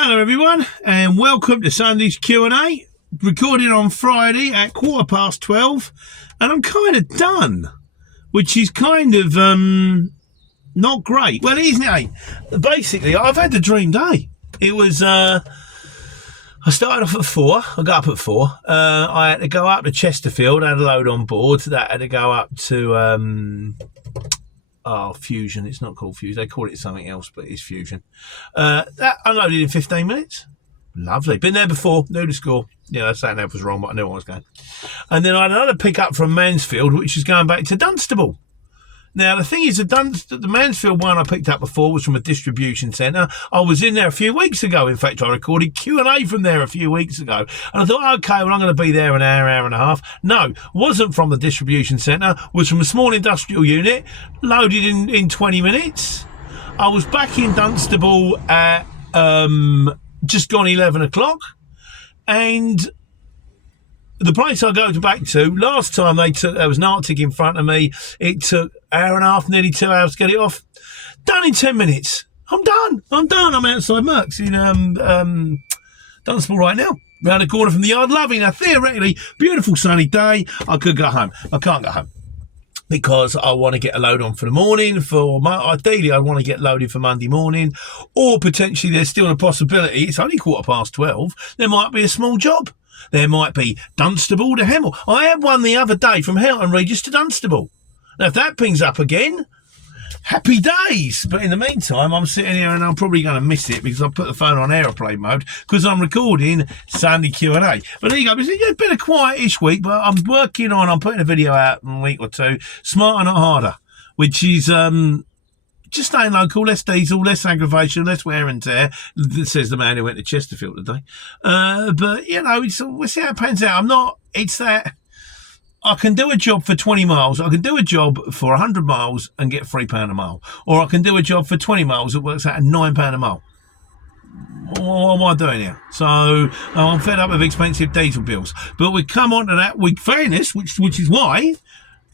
Hello everyone and welcome to Sunday's Q&A, recorded on Friday at 12:15, and I'm kind of done, which is kind of not great. Well, isn't it? Basically, I've had the dream day. It was I started off at 4. I got up at 4. I had to go up to Chesterfield. I had a load on board. That had to go up to Fusion. It's not called Fusion. They call it something else, but it's Fusion. That unloaded in 15 minutes. Lovely. Been there before. Knew the score. Yeah, saying that was wrong, but I knew I was going. And then I had another pick-up from Mansfield, which is going back to Dunstable. Now, the thing is, the Mansfield one I picked up before was from a distribution centre. I was in there a few weeks ago. In fact, I recorded Q&A from there a few weeks ago. And I thought, OK, well, I'm going to be there an hour and a half. No, wasn't from the distribution centre. Was from a small industrial unit, loaded in 20 minutes. I was back in Dunstable at just gone 11 o'clock. And the place I go back to, last time there was an Arctic in front of me. It took an hour and a half, nearly 2 hours to get it off. Done in 10 minutes. I'm done. I'm outside Misc in Dunstable right now. Round the corner from the yard. Lovely. Now, theoretically, beautiful sunny day. I could go home. I can't go home because I want to get a load on for the morning. Ideally, I want to get loaded for Monday morning. Or potentially, there's still a possibility. It's only 12:15. There might be a small job. There might be Dunstable to Hemel. I had one the other day from Houghton Regis to Dunstable. Now, if that pings up again, happy days. But in the meantime, I'm sitting here and I'm probably going to miss it because I put the phone on aeroplane mode because I'm recording Sunday Q&A. But there you go. It's been a quietish week, but I'm putting a video out in a week or two, smarter, not harder, which is just staying local, less diesel, less aggravation, less wear and tear, says the man who went to Chesterfield today. But, you know, we'll see how it pans out. It's that I can do a job for 20 miles. I can do a job for 100 miles and get £3 a mile. Or I can do a job for 20 miles that works out at £9 a mile. What am I doing here? So I'm fed up with expensive diesel bills. But we come on to that with fairness, which is why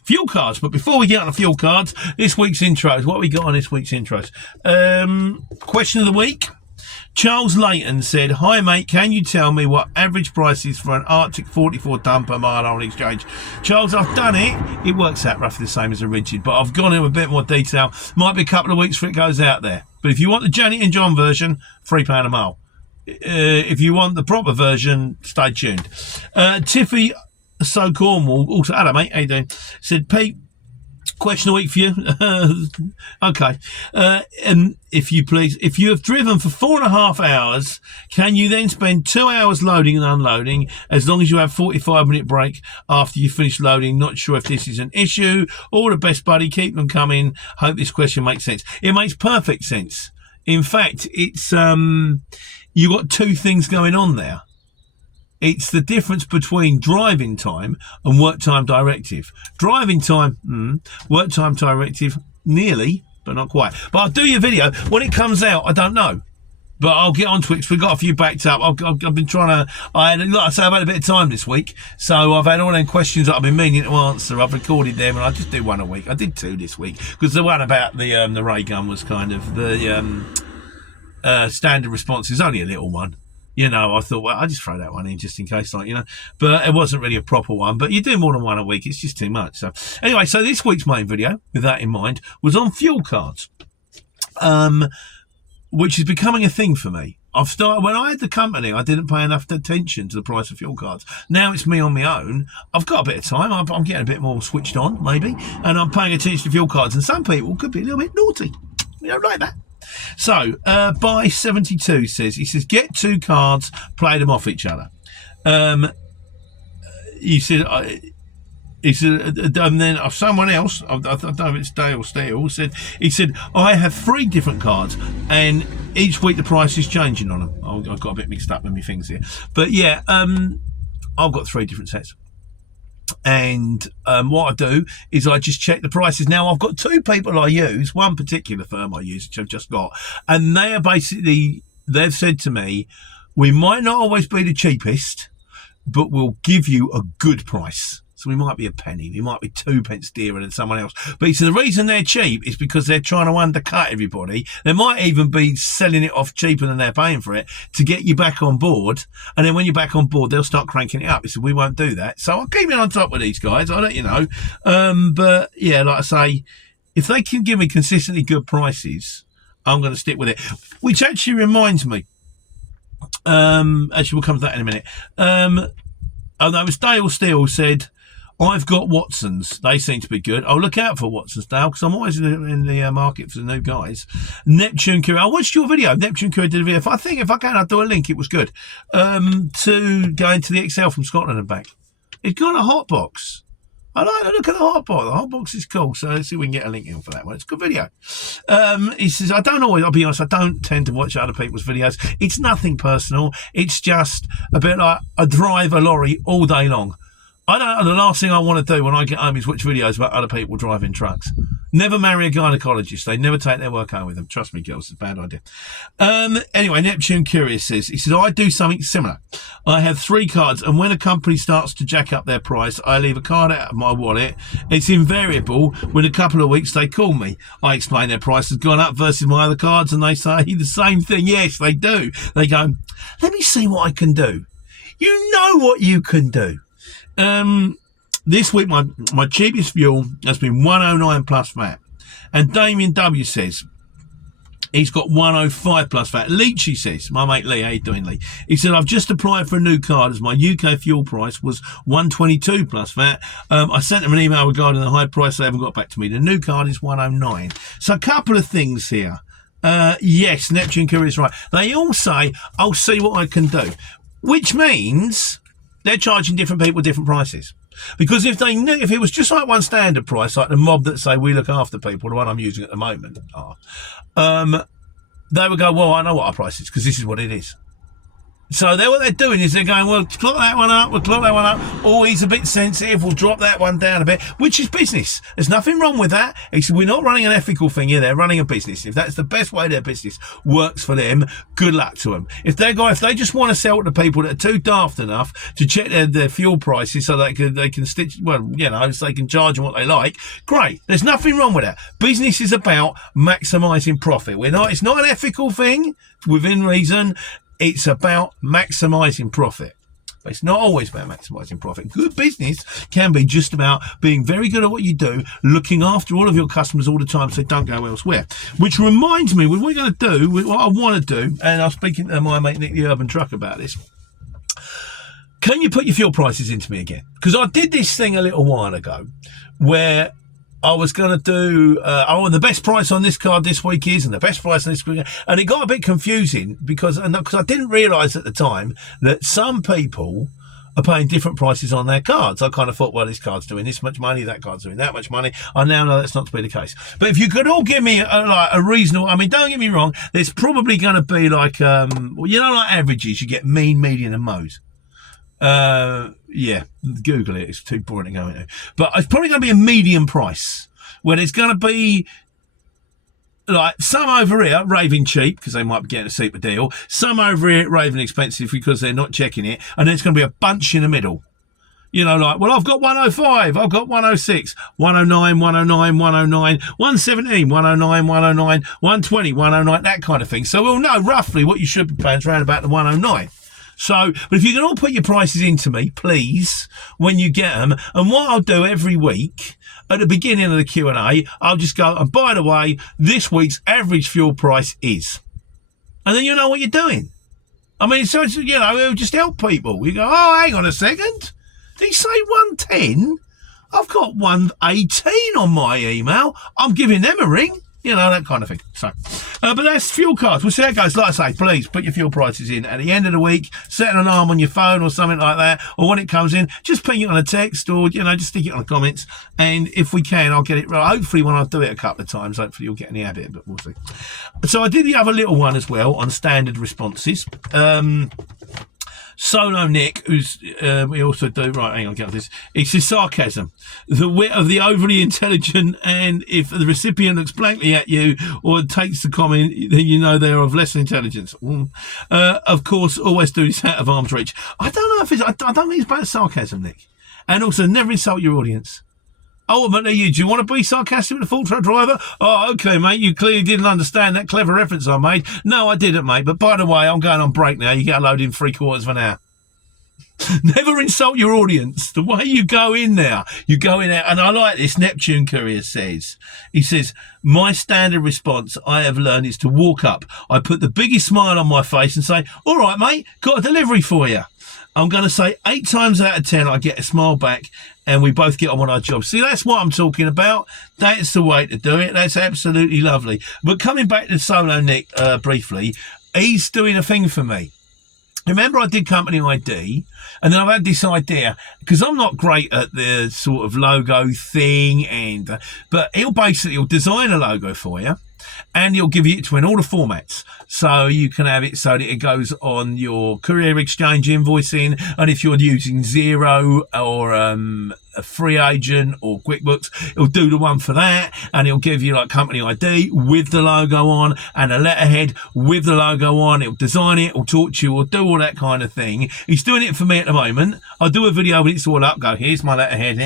fuel cards. But before we get on the fuel cards, this week's intros. What we got on this week's intros? Question of the week. Charles Layton said, "Hi mate, can you tell me what average price is for an Arctic 44 ton per mile on exchange?" Charles, I've done it. It works out roughly the same as a rigid, but I've gone into a bit more detail. Might be a couple of weeks before it goes out there. But if you want the Janet and John version, £3 a mile. If you want the proper version, stay tuned. Tiffy So Cornwall, also, hello mate, how you doing? Said, Pete, question a week for you. Okay. If you please, if you have driven for 4.5 hours, can you then spend 2 hours loading and unloading as long as you have 45-minute break after you finish loading? Not sure if this is an issue. All the best, buddy. Keep them coming. Hope this question makes sense. It makes perfect sense. In fact, it's you got two things going on there. It's the difference between driving time and work time directive. Driving time, work time directive, nearly, but not quite. But I'll do your video. When it comes out, I don't know. But I'll get onto it because we've got a few backed up. I've been trying to, like I say, I've had a bit of time this week. So I've had all them questions that I've been meaning to answer. I've recorded them and I just do one a week. I did 2 this week because the one about the ray gun was kind of the standard response is only a little one. You know, I thought, well, I'll just throw that one in just in case, like, you know. But it wasn't really a proper one. But you do more than one a week. It's just too much. So anyway, so this week's main video, with that in mind, was on fuel cards, which is becoming a thing for me. When I had the company, I didn't pay enough attention to the price of fuel cards. Now it's me on my own. I've got a bit of time. I'm getting a bit more switched on, maybe. And I'm paying attention to fuel cards. And some people could be a little bit naughty. We don't like that. So, by 72 says, get 2 cards, play them off each other. He said, and then someone else, I don't know if it's Dale Steele, he said, I have 3 different cards, and each week the price is changing on them. I've got a bit mixed up with my things here. But yeah, I've got 3 different sets. And what I do is I just check the prices. Now, I've got 2 people I use, one particular firm I use, which I've just got, and they are basically, they've said to me, we might not always be the cheapest, but we'll give you a good price. So we might be a penny. We might be 2 pence dearer than someone else. But he said the reason they're cheap is because they're trying to undercut everybody. They might even be selling it off cheaper than they're paying for it to get you back on board. And then when you're back on board, they'll start cranking it up. He said, we won't do that. So I'll keep it on top with these guys. I'll let you know. But yeah, like I say, if they can give me consistently good prices, I'm going to stick with it. Which actually reminds me, actually we'll come to that in a minute. Oh, no, it was Dale Steele said, I've got Watsons. They seem to be good. I'll look out for Watsons, Dale, because I'm always in the market for the new guys. Neptune Courier. I watched your video. Neptune Courier did a video. I think if I can, I'll do a link. It was good. To go into the XL from Scotland and back. It's got a hot box. I like the look at the hot box. The hot box is cool. So let's see if we can get a link in for that one. It's a good video. He says, I don't always, I'll be honest, I don't tend to watch other people's videos. It's nothing personal. It's just a bit like I drive a lorry all day long. The last thing I want to do when I get home is watch videos about other people driving trucks. Never marry a gynecologist. They never take their work home with them. Trust me, girls, it's a bad idea. Anyway, Neptune Curious says, he said, I do something similar. I have 3 cards, and when a company starts to jack up their price, I leave a card out of my wallet. It's invariable. Within a couple of weeks, they call me. I explain their price has gone up versus my other cards, and they say the same thing. Yes, they do. They go, let me see what I can do. You know what you can do. This week my cheapest fuel has been 109 plus VAT, and Damien W says he's got 105 plus VAT. Leachy says, my mate Lee, how you doing, Lee? He said, I've just applied for a new card as my UK fuel price was 122 plus VAT. I sent them an email regarding the high price. They haven't got back to me. The new card is 109. So a couple of things here. Yes, Neptune Courier is right. They all say, I'll see what I can do, which means they're charging different people different prices. Because if they knew, if it was just like one standard price, like the mob that say we look after people, the one I'm using at the moment, they would go, well, I know what our price is because this is what it is. So what they're doing is they're going, well, clock that one up, we'll clock that one up. Oh, he's a bit sensitive, we'll drop that one down a bit, which is business. There's nothing wrong with that. We're not running an ethical thing here, they're running a business. If that's the best way their business works for them, good luck to them. If they just want to sell to people that are too daft enough to check their fuel prices so they can stitch, well, you know, so they can charge them what they like, great. There's nothing wrong with that. Business is about maximising profit. It's not an ethical thing within reason. It's about maximising profit. But it's not always about maximising profit. Good business can be just about being very good at what you do, looking after all of your customers all the time so don't go elsewhere. Which reminds me, what we're going to do, what I want to do, and I'm speaking to my mate Nick the Urban Truck about this, can you put your fuel prices into me again? Because I did this thing a little while ago where I was going to do, the best price on this card this week is, and the best price on this week, and it got a bit confusing because I didn't realise at the time that some people are paying different prices on their cards. I kind of thought, well, this card's doing this much money, that card's doing that much money. I now know that's not to be the case. But if you could all give me a reasonable, I mean, don't get me wrong, there's probably going to be like, like averages, you get mean, median, and Mo's. Yeah, Google it. It's too boring to go into. But it's probably going to be a medium price where there's going to be like some over here raving cheap because they might be getting a super deal. Some over here raving expensive because they're not checking it. And then it's going to be a bunch in the middle. You know, like, well, I've got 105, I've got 106, 109, 109, 109, 117, 109, 109, 120, 109, that kind of thing. So we'll know roughly what you should be paying around about the 109. So, but if you can all put your prices into me, please, when you get them. And what I'll do every week at the beginning of the Q&A, I'll just go, and by the way, this week's average fuel price is. And then you know what you're doing. I mean, so it's, it'll just help people. You go, oh, hang on a second. Did he say 110? I've got 118 on my email. I'm giving them a ring. That kind of thing. So, but that's fuel cards. We'll see how it goes. Like I say, please put your fuel prices in at the end of the week. Set an alarm on your phone or something like that. Or when it comes in, just ping it on a text or, just stick it on the comments. And if we can, I'll get it right. Hopefully when I do it a couple of times, hopefully you'll get in the habit, but we'll see. So I did the other little one as well on standard responses. Solo Nick, who's we also do right. Hang on, get this. It's his sarcasm, the wit of the overly intelligent, and if the recipient looks blankly at you or takes the comment, then you know they are of less intelligence. Of course, always do this out of arm's reach. I don't know if I don't think it's about sarcasm, Nick. And also, never insult your audience. Ultimately, do you want to be sarcastic with a full truck driver? Oh, okay, mate, you clearly didn't understand that clever reference I made. No, I didn't, mate, but by the way, I'm going on break now. You get a load in 3/4 of an hour. Never insult your audience. The way you go in there, you go in there, and I like this. Neptune Courier says, he says, my standard response I have learned is to walk up. I put the biggest smile on my face and say, all right, mate, got a delivery for you. I'm going to say 8 times out of 10, I get a smile back and we both get on with our job. See, that's what I'm talking about. That's the way to do it. That's absolutely lovely. But coming back to Solo Nick briefly, he's doing a thing for me. Remember, I did company ID, and then I've had this idea, because I'm not great at the sort of logo thing, but he'll design a logo for you, and he'll give you it in all the formats. So you can have it so that it goes on your courier exchange invoicing, and if you're using Xero or a free agent or QuickBooks, he'll do the one for that, and he'll give you like company ID with the logo on and a letterhead with the logo on. He'll design it, he'll talk to you, he'll do all that kind of thing. He's doing it for me at the moment. I'll do a video when it's all up, go, here's my letterhead,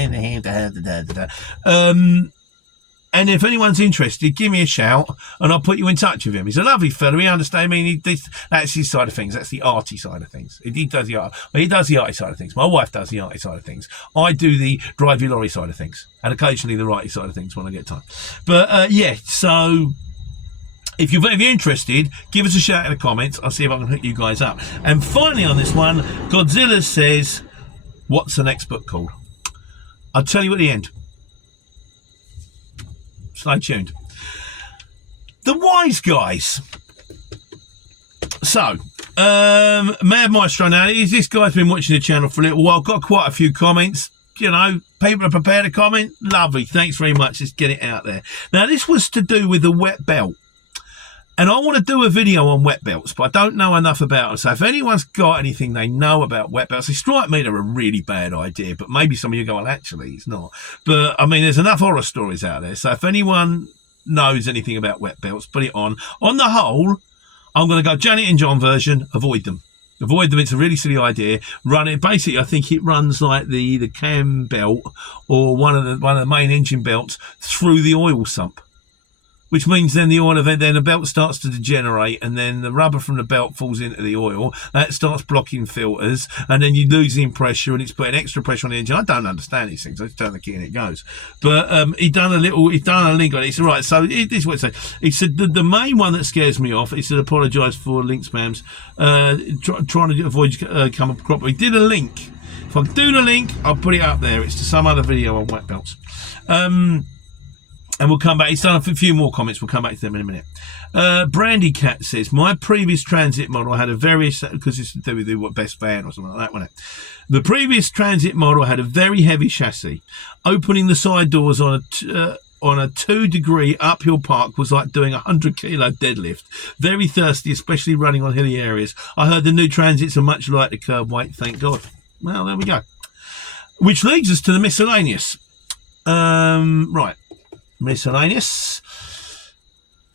and if anyone's interested, give me a shout and I'll put you in touch with him. He's a lovely fella. He understands. I mean, that's his side of things. That's the arty side of things. He does the art. Well, he does the arty side of things. My wife does the arty side of things. I do the drive your lorry side of things, and occasionally the righty side of things when I get time. But yeah, so if you're interested, give us a shout in the comments. I'll see if I can hook you guys up. And finally on this one, Godzilla says, what's the next book called? I'll tell you at the end. Stay tuned. The Wise Guys. So, Mad Maestro now, this guy's been watching the channel for a little while. Got quite a few comments. You know, people are prepared to comment. Lovely. Thanks very much. Let's get it out there. Now, this was to do with the wet belt. And I want to do a video on wet belts, but I don't know enough about them. So if anyone's got anything they know about wet belts, they strike me they're a really bad idea, but maybe some of you go, well, actually, it's not. But, I mean, there's enough horror stories out there. So if anyone knows anything about wet belts, put it on. On the whole, I'm going to go Janet and John version, avoid them. Avoid them. It's a really silly idea. Run it. Basically, I think it runs like the cam belt or one of the main engine belts through the oil sump, which means then the belt starts to degenerate, and then the rubber from the belt falls into the oil. That starts blocking filters, and then you're losing pressure, and it's putting extra pressure on the engine. I don't understand these things. I just turn the key and it goes. But he done a link on it. He said, right, so this is what it said. He said the main one that scares me off, he said, apologise for link spams, trying to avoid come up properly. He did a link. If I do the link, I'll put it up there. It's to some other video on wet belts. And we'll come back. He's done a few more comments. We'll come back to them in a minute. Brandy Cat says, my previous transit model had a very, because it's to do with the best van or something like that, wasn't it? The previous transit model had a very heavy chassis. Opening the side doors on a 2-degree uphill park was like doing a 100-kilo deadlift. Very thirsty, especially running on hilly areas. I heard the new transits are much lighter curb weight, thank God. Well, there we go. Which leads us to the miscellaneous. Right. Miscellaneous.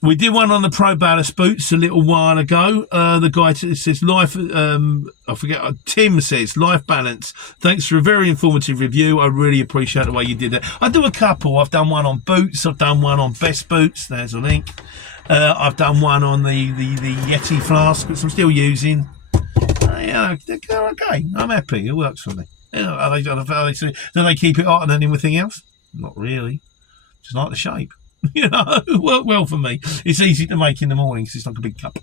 We did one on the Pro Ballast boots a little while ago. The guy says life, I forget, Tim says life balance. Thanks for a very informative review. I really appreciate the way you did that. I do a couple. I've done one on boots. I've done one on best boots. There's a link. I've done one on the Yeti flask, which I'm still using. Yeah, they're okay. I'm happy. It works for me. Do they keep it hotter than anything else? Not really. Just like the shape, you know, it worked well for me. It's easy to make in the morning because it's like a big cup.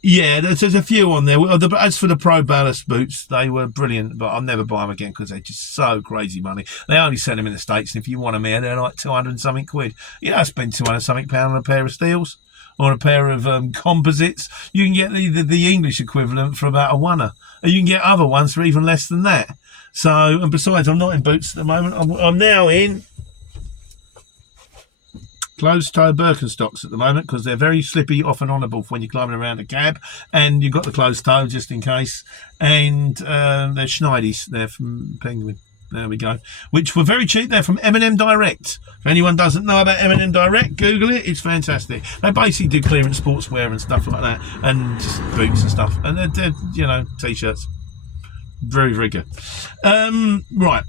Yeah, there's a few on there. As for the Pro Ballast boots, they were brilliant, but I'll never buy them again because they're just so crazy money. They only sell them in the States, and if you want them here, they're like 200 and something quid. You don't spend 200 and something pound on a pair of steels or a pair of composites. You can get the English equivalent for about a £1, and you can get other ones for even less than that. So, and besides, I'm not in boots at the moment. I'm now in closed-toe Birkenstocks at the moment because they're very slippy, off and onable when you're climbing around a cab, and you've got the closed toe just in case. And they're Schneidis. They're from Penguin. There we go. Which were very cheap. They're from M&M Direct. If anyone doesn't know about M&M Direct, Google it. It's fantastic. They basically do clearance sportswear and stuff like that, and just boots and stuff. And they're you know, T-shirts. Very, very good. Right.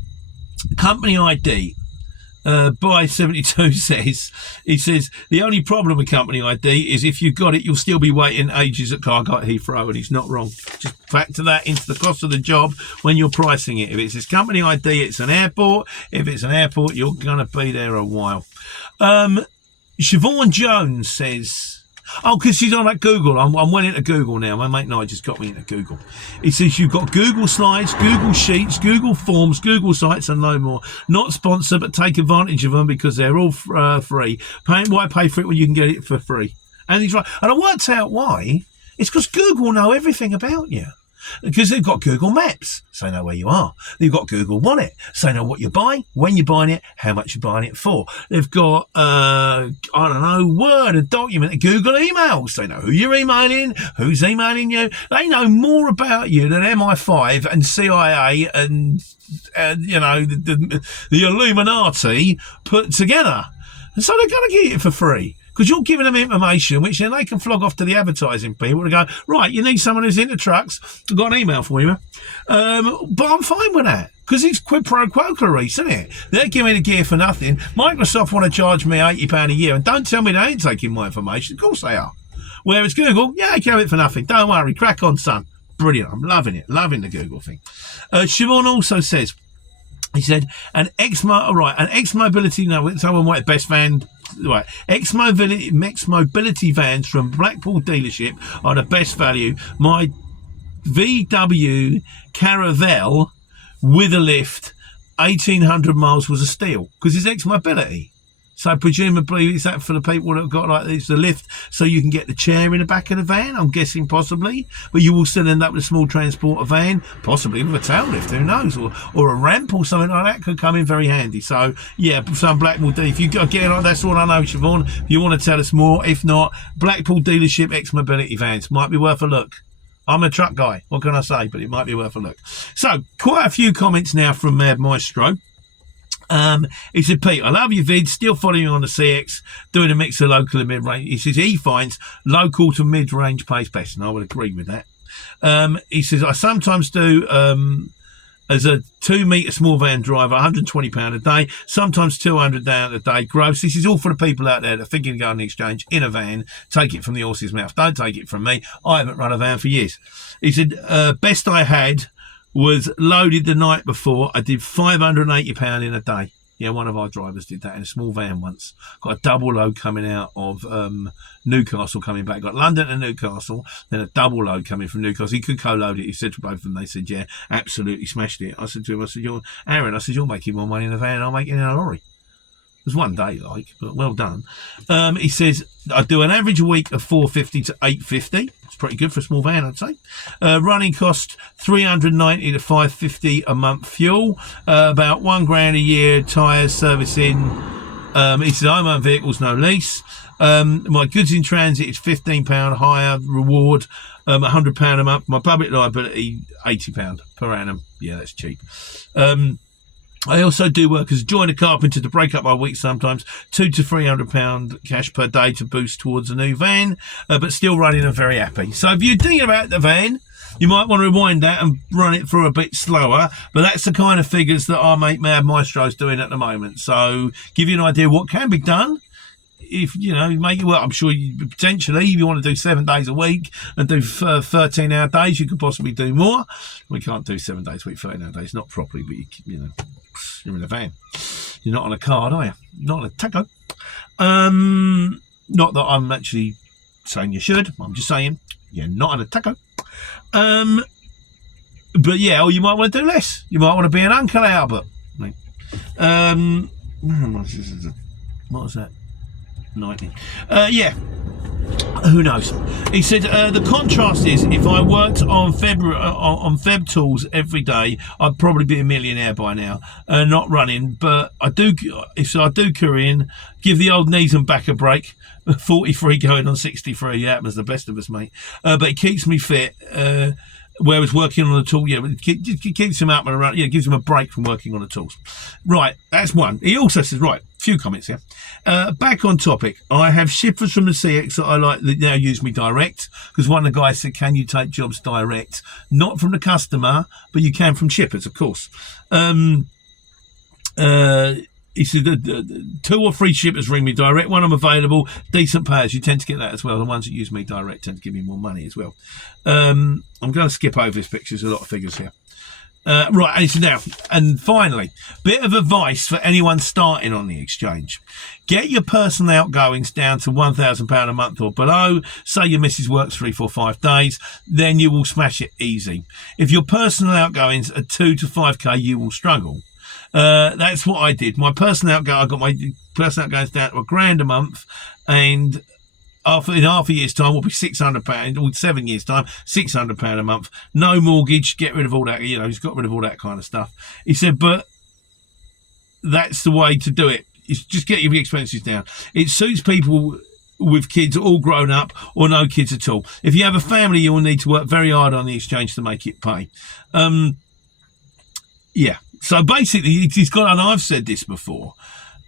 Company ID. By 72 says, the only problem with company ID is if you've got it, you'll still be waiting ages at Cargo at Heathrow, and he's not wrong. Just factor that into the cost of the job when you're pricing it. If it's his company ID, it's an airport. If it's an airport, you're going to be there a while. Siobhan Jones says, oh, because she's on at Google. I'm well into Google now. My mate Nigel just got me into Google. He says you've got Google Slides, Google Sheets, Google Forms, Google Sites, and no more. Not sponsored, but take advantage of them because they're all free. Why pay for it when you can get it for free? And he's right. And I worked out why. It's because Google know everything about you. Because they've got Google Maps, so they know where you are. They've got Google Wallet, so they know what you're buying, when you're buying it, how much you're buying it for. They've got, Word, a document, Google emails. So they know who you're emailing, who's emailing you. They know more about you than MI5 and CIA and the Illuminati put together. And so they're going to get it for free. Because you're giving them information, which then they can flog off to the advertising people to go, right, you need someone who's into trucks. I've got an email for you. But I'm fine with that. Because it's quid pro quo, Clarice, isn't it? They're giving the gear for nothing. Microsoft want to charge me £80 a year. And don't tell me they ain't taking my information. Of course they are. Whereas Google, yeah, they can have it for nothing. Don't worry. Crack on, son. Brilliant. I'm loving it. Loving the Google thing. Siobhan also says, he said, an ex-mobility, no, someone wanted best van. Right, ex-mobility vans from Blackpool dealership are the best value. My VW Caravelle with a lift, 1,800 miles was a steal because it's ex-mobility. So presumably is that for the people that have got like this, the lift, so you can get the chair in the back of the van, I'm guessing possibly. But you will still end up with a small transporter van, possibly with a tail lift, who knows, or a ramp or something like that could come in very handy. So yeah, some Blackpool if you get it, that's all I know, Siobhan. If you want to tell us more, if not, Blackpool dealership ex-mobility vans might be worth a look. I'm a truck guy, what can I say? But it might be worth a look. So quite a few comments now from Mad Maestro. He said, Pete, I love your vids, still following you on the CX, doing a mix of local and mid-range. He says he finds local to mid-range pays best, and I would agree with that. He says, I sometimes do, as a 2 metre small van driver, £120 a day, sometimes £200 a day gross. This is all for the people out there that are thinking of going on the exchange in a van. Take it from the horse's mouth. Don't take it from me. I haven't run a van for years. He said, best I had was loaded the night before. I did £580 in a day. Yeah, one of our drivers did that in a small van once. Got a double load coming out of Newcastle coming back. Got London to Newcastle, then a double load coming from Newcastle. He could co-load it. He said to both of them, they said, yeah, absolutely smashed it. I said to him, you're making more money in a van than I'm making in a lorry. It was one day, but well done. He says, I do an average week of 450 to 850. It's pretty good for a small van, I'd say. Running cost 390 to 550 a month fuel. About £1,000 a year, tyres, servicing. He says, I own vehicles, no lease. My goods in transit is £15 higher reward, £100 a month. My public liability, £80 per annum. Yeah, that's cheap. I also do work as a joiner carpenter to break up my week sometimes, £200 to £300 cash per day to boost towards a new van, but still running and very happy. So if you're thinking about the van, you might want to rewind that and run it through a bit slower, but that's the kind of figures that our mate Mad Maestro's doing at the moment. So give you an idea what can be done. If, make it work, I'm sure you potentially, if you want to do 7 days a week and do 13-hour days, you could possibly do more. We can't do 7 days a week, 13-hour days, not properly, but you're in a van. You're not on a card, are you? Not on a taco. Not that I'm actually saying you should. I'm just saying you're not on a taco. But yeah, or you might want to do less. You might want to be an Uncle Albert. What was that? 90. Yeah. Who knows? He said the contrast is if I worked on Feb tools every day, I'd probably be a millionaire by now. Not running, but I do couriering, give the old knees and back a break. 43 going on 63. Yeah, that was the best of us, mate. But it keeps me fit. Whereas working on the tool, it keeps him up and around. Yeah, it gives him a break from working on the tools. Right, that's one. He also says, right, few comments here. Back on topic, I have shippers from the CX that I like that now use me direct, because one of the guys said, can you take jobs direct? Not from the customer, but you can from shippers, of course. He said 2 or 3 shippers ring me direct when I'm available. Decent payers, you tend to get that as well. The ones that use me direct tend to give me more money as well. I'm going to skip over this picture. There's a lot of figures here. Right, and so now, and finally, bit of advice for anyone starting on the exchange. Get your personal outgoings down to £1,000 a month or below. Say your missus works 3, 4, 5 days, then you will smash it easy. If your personal outgoings are 2 to 5k, you will struggle. That's what I did. My personal outgo, I got my personal outgoings down to £1,000 a month, and in half a year's time will be £600, or 7 years' time, £600 a month. No mortgage, get rid of all that, he's got rid of all that kind of stuff. He said, but that's the way to do it. It's just get your expenses down. It suits people with kids all grown up or no kids at all. If you have a family, you will need to work very hard on the exchange to make it pay. Yeah. So basically, he's got, and I've said this before,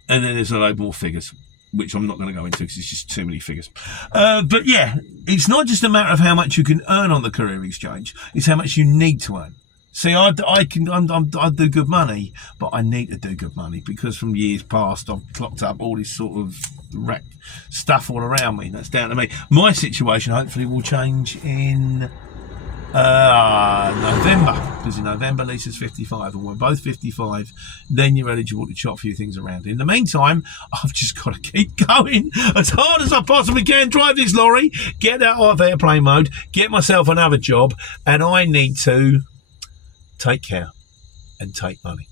and then there's a load more figures, which I'm not going to go into because it's just too many figures. But yeah, it's not just a matter of how much you can earn on the career exchange; it's how much you need to earn. See, I do good money, but I need to do good money because from years past I've clocked up all this sort of stuff all around me. That's down to me. My situation hopefully will change in November, because in November Lisa's 55 and we're both 55, then you're eligible to chop a few things around. In the meantime, I've just got to keep going as hard as I possibly can, drive this lorry, get out of airplane mode, get myself another job, and I need to take care and take money.